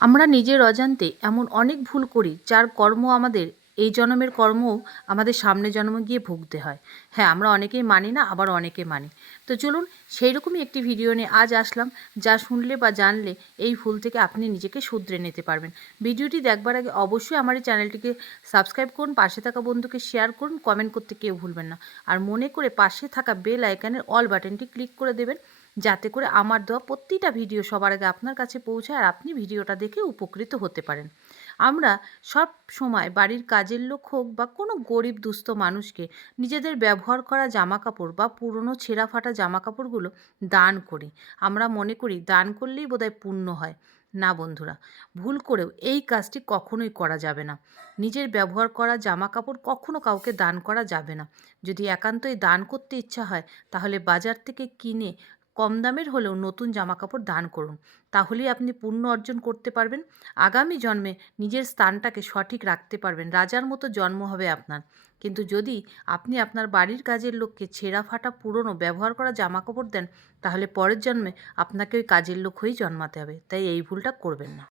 আমরা নিজের অজান্তে এমন অনেক ভুল করি যার কর্ম আমাদের এই জন্মের কর্মও আমাদের সামনের জন্মে গিয়ে ভুগতে হয়। হ্যাঁ, আমরা অনেকেই মানি না, আবার অনেকে মানি। তো চলুন সেই রকমই একটি ভিডিও নিয়ে আজ আসলাম, যা শুনলে বা জানলে এই ভুল থেকে আপনি নিজেকে শুধরে নিতে পারবেন। ভিডিওটি দেখবার আগে অবশ্যই আমার এই চ্যানেলটিকে সাবস্ক্রাইব করুন, পাশে থাকা বন্ধুকে শেয়ার করুন, কমেন্ট করতে কেউ ভুলবেন না। আর মনে করে পাশে থাকা বেল আইকনের অল বাটনটি ক্লিক করে দেবেন, যাতে করে আমার দেওয়া প্রতিটা ভিডিও সবার আগে আপনার কাছে পৌঁছায় আর আপনি ভিডিওটা দেখে উপকৃত হতে পারেন। আমরা সব সময় বাড়ির কাজের লোক হোক বা কোনো গরিব দুস্থ মানুষকে নিজেদের ব্যবহার করা জামাকাপড় বা পুরনো ছেঁড়া ফাটা জামাকাপড়গুলো দান করি। আমরা মনে করি দান করলেই বোধহয় পুণ্য হয়। না বন্ধুরা, ভুল করেও এই কাজটি কখনোই করা যাবে না। নিজের ব্যবহার করা জামাকাপড় কখনো কাউকে দান করা যাবে না। যদি একান্তই দান করতে ইচ্ছা হয়, তাহলে বাজার থেকে কিনে কম দামের হলেও নতুন জামাকাপড় দান করুন। তাহলেই আপনি পুণ্য অর্জন করতে পারবেন। আগামী জন্মে নিজের স্থানটাকে সঠিক রাখতে পারবেন, রাজার মতো জন্ম হবে আপনার। কিন্তু যদি আপনি আপনার বাড়ির কাজের লোককে ছেঁড়া ফাটা পুরনো ব্যবহার করা জামাকাপড় দেন, তাহলে পরের জন্মে আপনাকে ওই কাজের লোক হয়েই জন্মাতে হবে। তাই এই ভুলটা করবেন না।